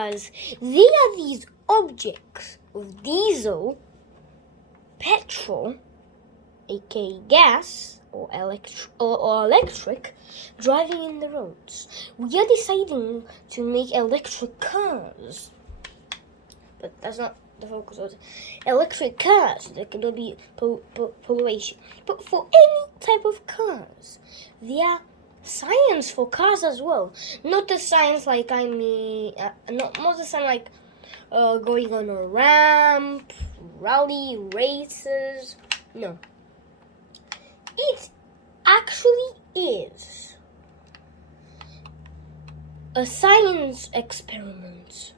As they are these objects of diesel, petrol, aka gas, or electric, driving in the roads. We are deciding to make electric cars. But that's not the focus of it. Electric cars, there cannot be pollution. But for any type of cars, there are science for cars as well. Not the science like not the science like going on a ramp, rally races. No. It actually is a science experiment.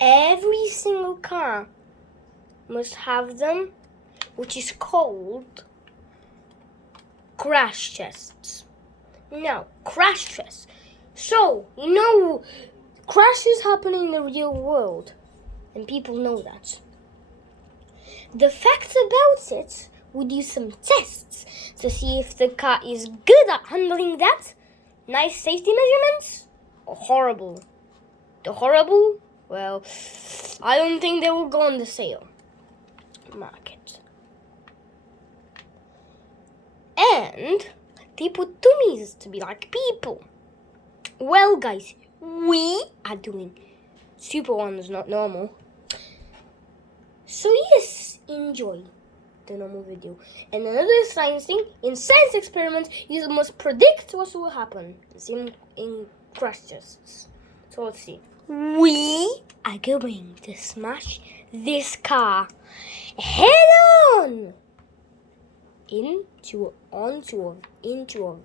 Every single car must have them, which is called crash tests. Now, crash tests. So, crashes happen in the real world, and people know that. The fact about it, we do some tests to see if the car is good at handling that. Nice safety measurements, or horrible. The horrible, well, I don't think they will go on the sale market. And they put dummies to be like people. Well, guys, we are doing super ones, not normal. So yes, enjoy the normal video. And another science thing, in science experiments, you must predict what will happen. Same in crash tests. So let's see. We are going to smash this car head on into a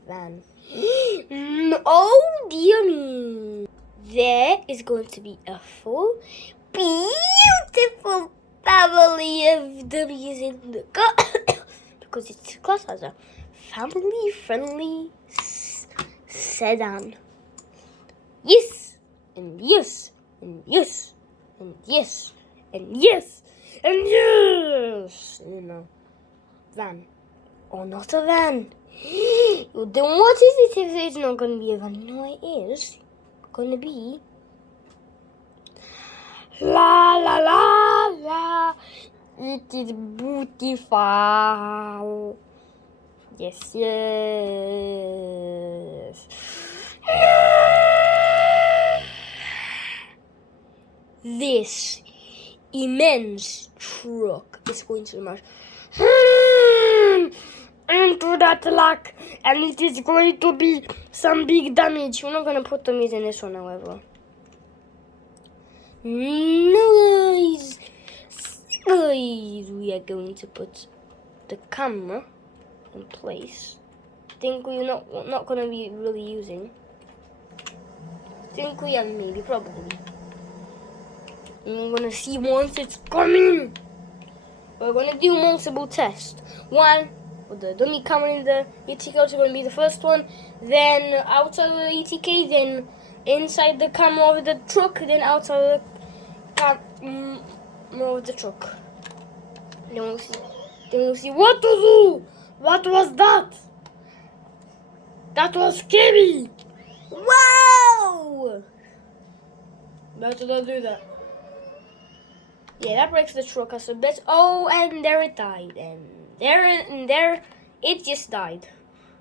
van. Oh dear me. There is going to be a full beautiful family of dummies in the car because it's classed as a family-friendly sedan. Yes, and yes, and yes, and yes, and yes, and yes, in a van. Or not a van. Then what is it if it's not going to be a van? You know what it is? Going to be la la la la. It is beautiful. Yes, yes. This immense truck is going to smash into that lock, and it is going to be some big damage. We're not going to put dummies in this one, however. No, guys, we are going to put the camera in place. Think we're not going to be really using. Think we are maybe, probably. And we're going to see once it's coming. We're going to do multiple tests. One, with the dummy camera in the ETK, is going to be the first one. Then outside of the ETK, then inside the camera of the truck, then outside of the camera of the truck. Then we'll see what to do. What was that? That was scary. Wow! Better not do that. Yeah, that breaks the truck as a bit. Oh, and there it died. And there it just died.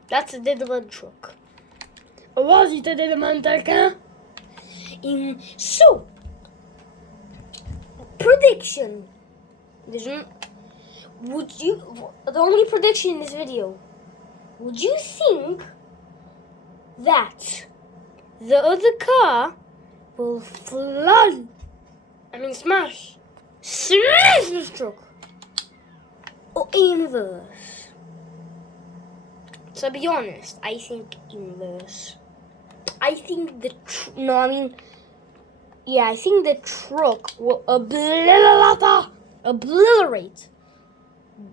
That's a dead man truck. Or was it a dead man truck, huh? So, prediction. The only prediction in this video. Would you think that the other car will smash this truck? Or inverse? To be honest, I think inverse. I think the truck will obliterate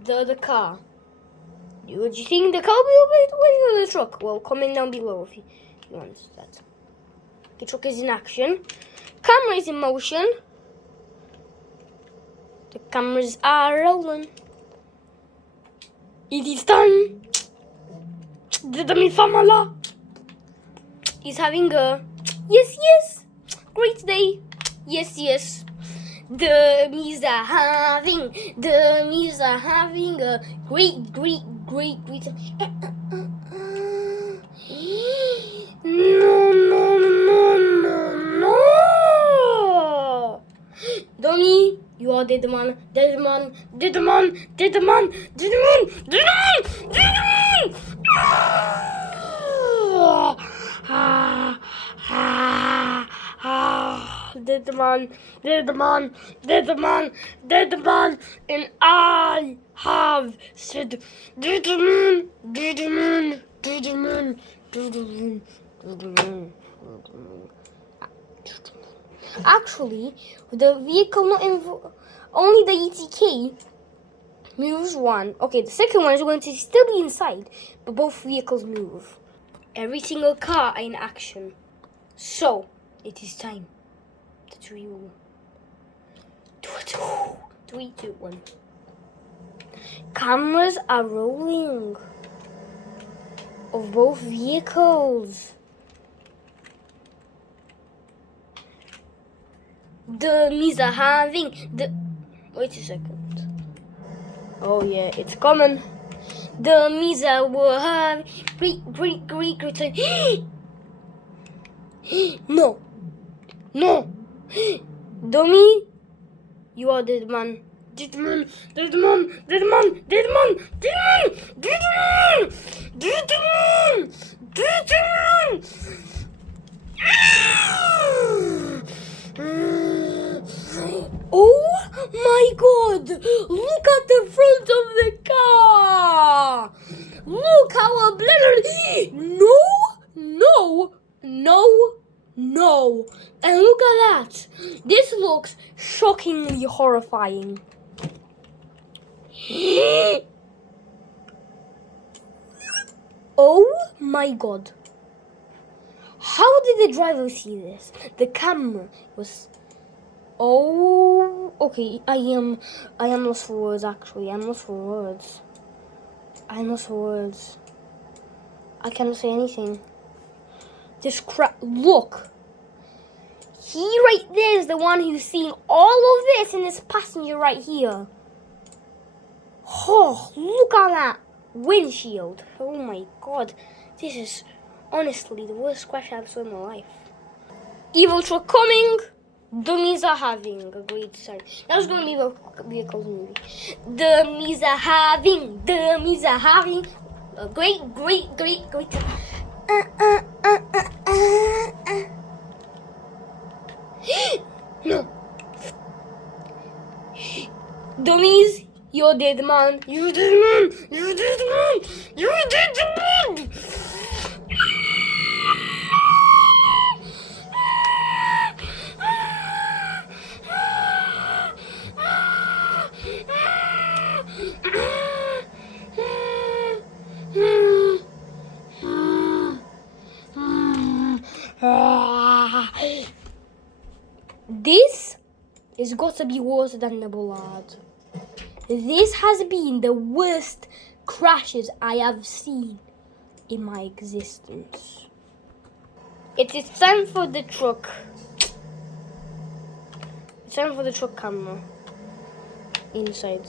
the car. Would you think the car will obliterate the truck? Well, comment down below if you want that. The truck is in action. Camera is in motion. The cameras are rolling. It is time. The dummy family is having a yes great day. Yes. The Mies are having a great. No. Dummy, you are dead man. Dead man, and I have said dead man. Actually, the vehicle only the ETK moves one. Okay, the second one is going to still be inside, but both vehicles move. Every single car in action. So, it is time to drill. 3, 2, 1. Cameras are rolling of both vehicles. The Mies are having the. Wait a second. Oh yeah, it's coming. The Mies will have great time. No. Dummy, you are dead man. Dead man. Oh my God! Look at the front of the car! Look how obliterated! No! And look at that! This looks shockingly horrifying. Oh my God! How did the driver see this? The camera was. Oh, okay. I am lost for words. Actually, I'm lost for words. I cannot say anything. This crap. Look. He right there is the one who's seeing all of this in this passenger right here. Oh, look at that windshield. Oh my God. This is honestly the worst crash I've saw in my life. Evil truck coming. Dummies are having a great time. That's going to be a vehicle movie. The Mies are having a great time. No. Dummies, you're dead man. You're dead man. This has got to be worse than the Bullard. This has been the worst crashes I have seen in my existence. It is time for the truck. It's time for the truck camera inside.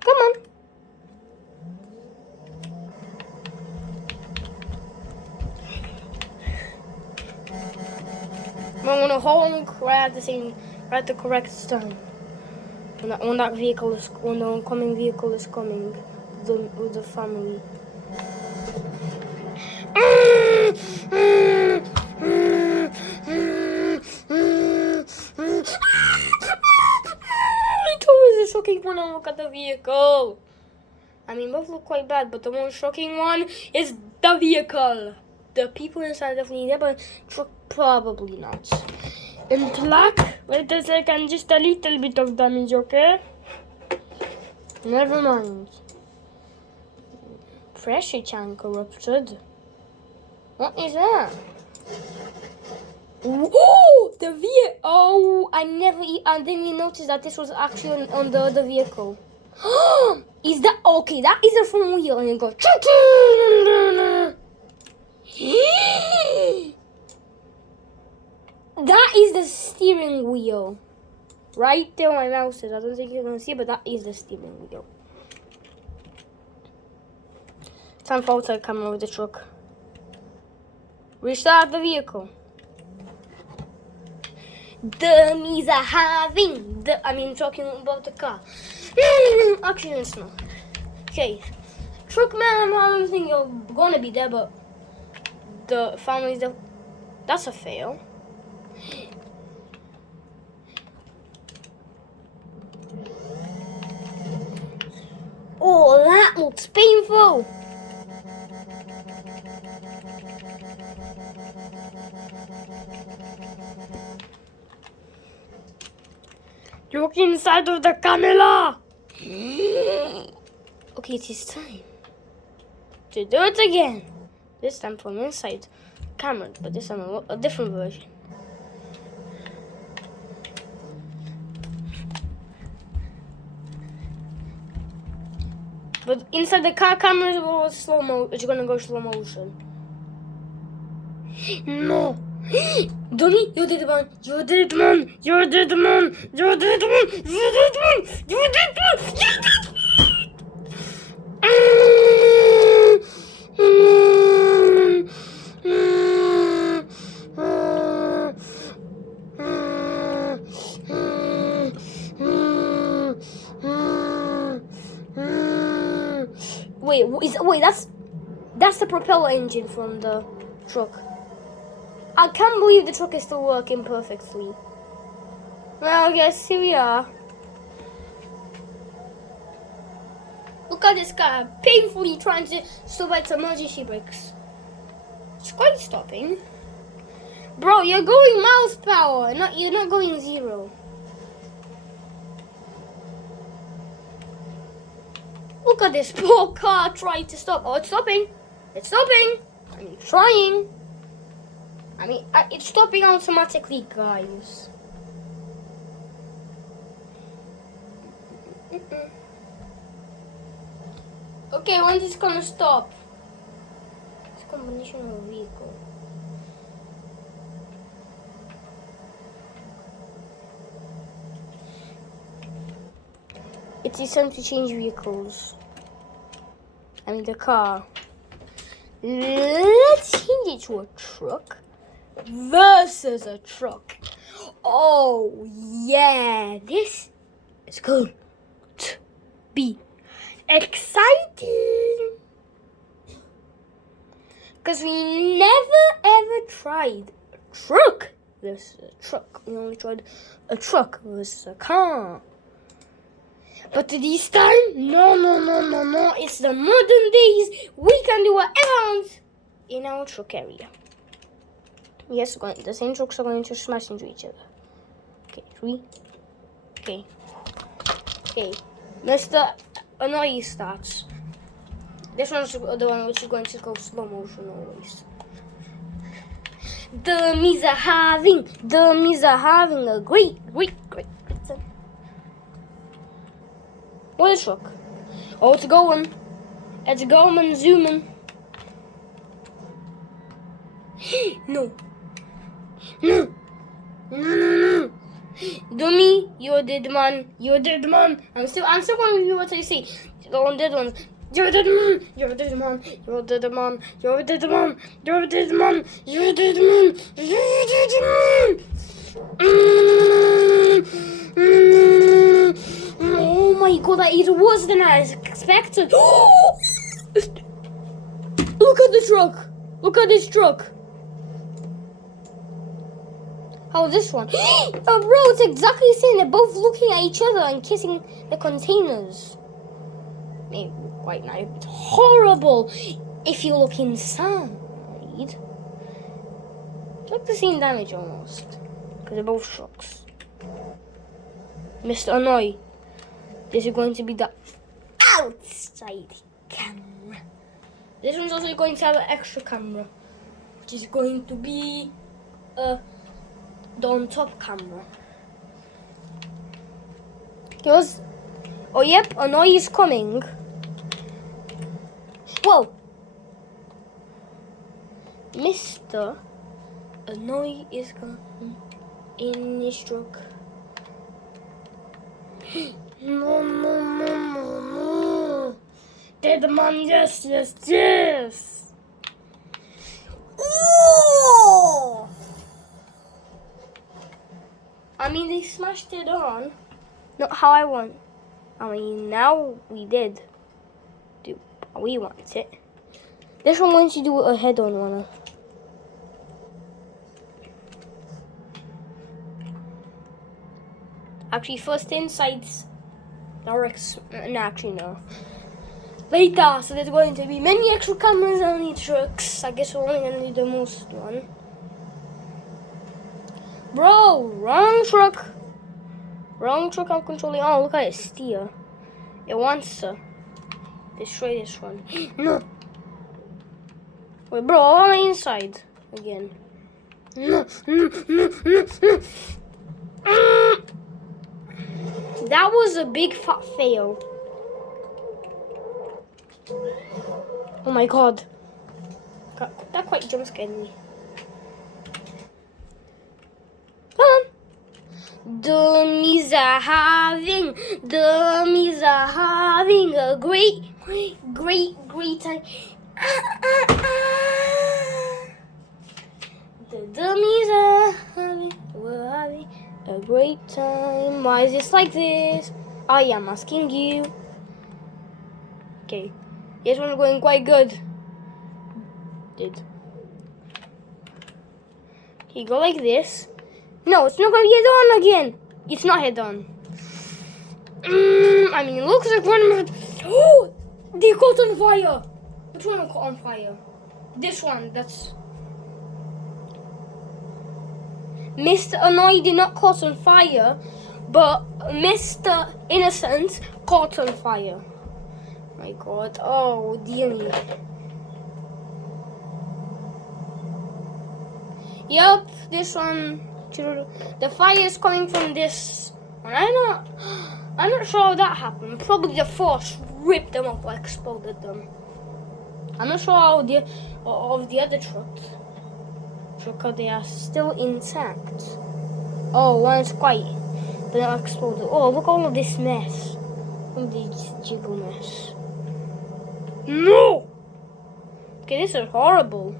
Come on. I'm gonna honk right at the correct time. When the oncoming vehicle is coming with the family. It's always a shocking when I look at the vehicle. I mean, both look quite bad, but the most shocking one is the vehicle. The people inside definitely there, but truck probably not. In black, wait a second, just a little bit of damage, okay? Never mind. Pressure tank corrupted. What is that? Oh, the vehicle! Oh, I didn't even notice that this was actually on the other vehicle. Is that okay? That is a front wheel, and it goes. That is the steering wheel. Right there where my mouse is. I don't think you're gonna see it, but that is the steering wheel. Time for outside camera with the truck. Restart the vehicle. Dummies are having talking about the car. Actually, it's not. Okay, truck man, I don't think you're gonna be there, but the family's there. That's a fail. Oh, that looks painful. Look inside of the camera. Okay, it is time to do it again. This time from inside camera, but this time a different version. But inside the car camera it's it's gonna go slow motion. No! Dummy, you did one! You did one! You did one! You did one! You did one! You did one! You did one! Wait, that's the propeller engine from the truck. I can't believe the truck is still working perfectly. Well, I guess here we are. Look at this guy painfully trying to stop at emergency brakes. It's quite stopping. Bro, you're going miles per hour. You're not going 0. Look at this poor car trying to stop. Oh, it's stopping. It's stopping. Trying. It's stopping automatically, guys. Okay, when is it gonna stop? It's a combination of a vehicle. It is time to change vehicles. The car. Let's change it to a truck versus a truck. Oh yeah, this is going to be exciting. Because we never ever tried a truck versus a truck. We only tried a truck versus a car. But this time, no. It's the modern days. We can do whatever we want in our truck area. Yes, the same trucks are going to smash into each other. Okay, 3. Okay. Mr. Annoy starts. This one's the one which is going to go slow motion always. Dummies are having a great time. What is truck? Oh, it's going. It's going, zooming. No. Dummy, you're dead man. I'm still going to do what I say. The dead ones. You're dead man. You're dead man. You're dead man. You're dead man. You're dead man. You're dead man. You're dead man. Oh my god, that is worse than I expected. Look at the truck. Look at this truck. How is this one? Oh bro, it's exactly the same. They're both looking at each other and kissing the containers. Maybe quite nice. It's horrible if you look inside. It's like the same damage almost. Because they're both trucks. Mr. Annoy. This is going to be the outside camera. This one's also going to have an extra camera, which is going to be the on top camera. Oh yep, Annoy is coming. Whoa! Mr. Annoy is coming. in this truck. No, no, no, no, no. Dead man, yes, yes, yes. Oh! I mean, they smashed it on. Not how I want. I mean, now we did. Do how we want it. This one wants you to do a head-on one. Actually, first insides. No, actually, no. Later, so there's going to be many extra cameras on the trucks. I guess we're only going to need the most one. Bro, wrong truck. Wrong truck I'm controlling. Oh, look at it steer. It wants to destroy this one. No. Wait, bro, I'm inside again. No, no, no, no, no. That was a big fat fail. Oh my god. That quite jump scared me. Come on. Dummies are having a great time. The dummies are having a great time. Why is this like this? I am asking you. Okay. This one's going quite good. Did. Okay, go like this. No, it's not going to be head on again. It's not head on. I mean, it looks like one of them. Oh! They caught on fire. Which one caught on fire? This one, that's... Mr. Annoyed did not caught on fire, but Mr. Innocent caught on fire. My god, oh dear me. Yup, this one, the fire is coming from this one. I'm not sure how that happened. Probably the force ripped them up or exploded them. I'm not sure how of the other trucks. Because they are still intact. Oh, one's quite, but not exploded. Oh, look at all of this mess. All this jiggle mess. No! Okay, this is horrible.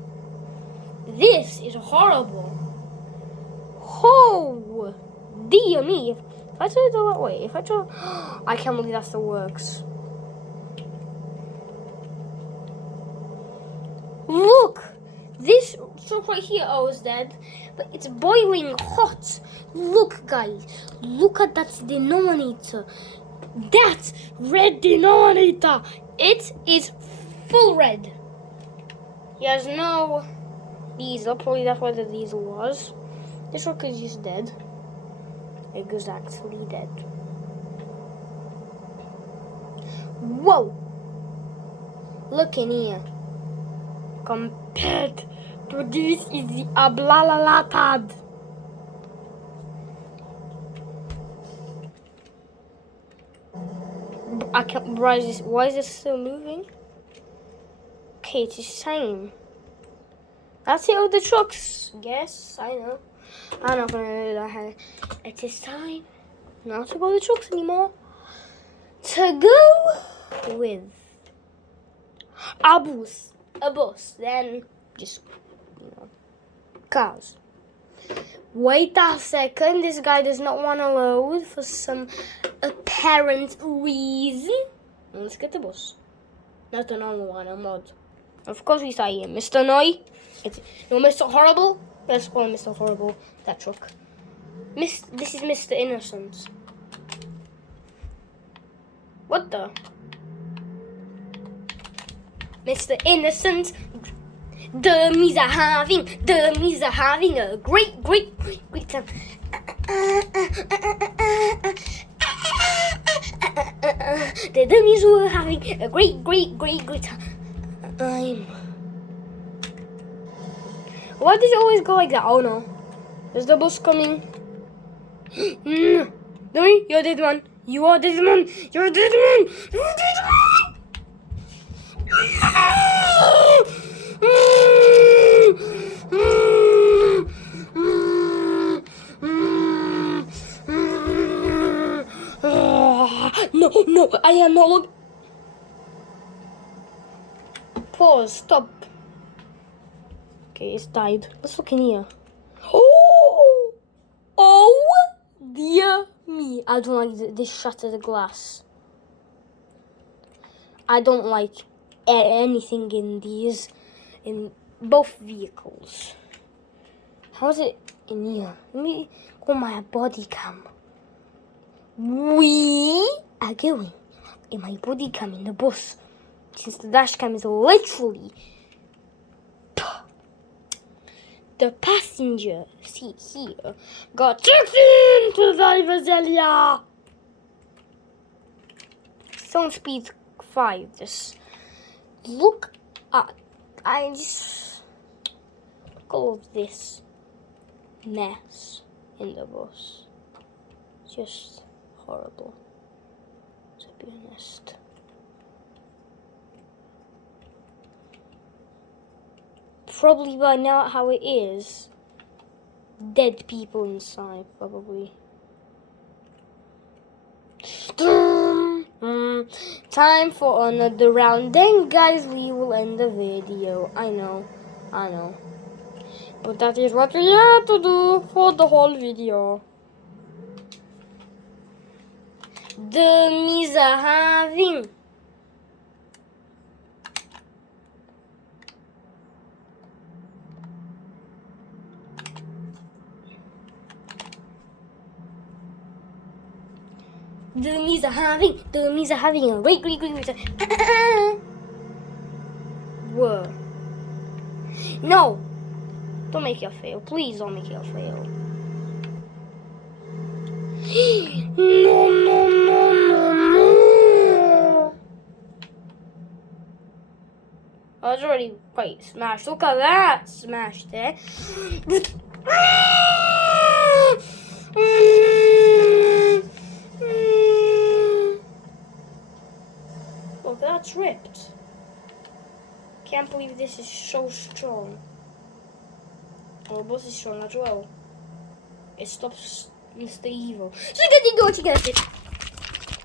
This is horrible. Oh, dear me. If I try it the right way, I can't believe that still works. Look! This truck right here, oh, is dead, but it's boiling hot. Look, guys, look at that denominator. That red denominator. It is full red. He has no diesel. Probably that's why the diesel was. This truck is just dead. Exactly dead. Whoa! Look in here. Compared to this is the Ablalalatad. I can't. Why is this still moving? Okay, it's the same. That's it with the trucks. Yes, I know. I'm not gonna do that. It is time not to go with the trucks anymore. To go with a bus, then just, cars. Wait a second, this guy does not want to load for some apparent reason. Let's get the bus. Not the normal one, a mod. Of course we say him. Mr. Noi. No, Mr. Horrible. Let's call him Mr. Horrible, that truck. This is Mr. Innocent. What the? Mr. Innocent, dummies are having a great time. The dummies were having a great time. Why does it always go like that? Oh no, there's the bus coming. Dummy, you're dead man. You are dead man. You're dead man. You're dead man. No, I am not looking. Pause, stop. Okay, it's died. Let's look in here. Oh! Oh dear me. I don't like this shattered glass. I don't like anything in these, in both vehicles. How is it in here? Let me go on my body cam. We are going in my body cam in the bus. Since the dash cam is literally the passenger seat here got checked into the driver's area. Sound speed 5. Just look at all of this mess in the bus. Just horrible, to be honest. Probably by now how it is, dead people inside, probably. Time for another round. Then guys, we will end the video. I know. But that is what we have to do for the whole video. The Misa having. The Misa having a great. Whoa. No. Don't make it fail. Please don't make it fail. No. I was already quite smashed. Look at that. Smashed there. Look, that's ripped. Can't believe this is so strong. Oh, boss is strong as well. It stops Mr. Evil. So good to go, you guys.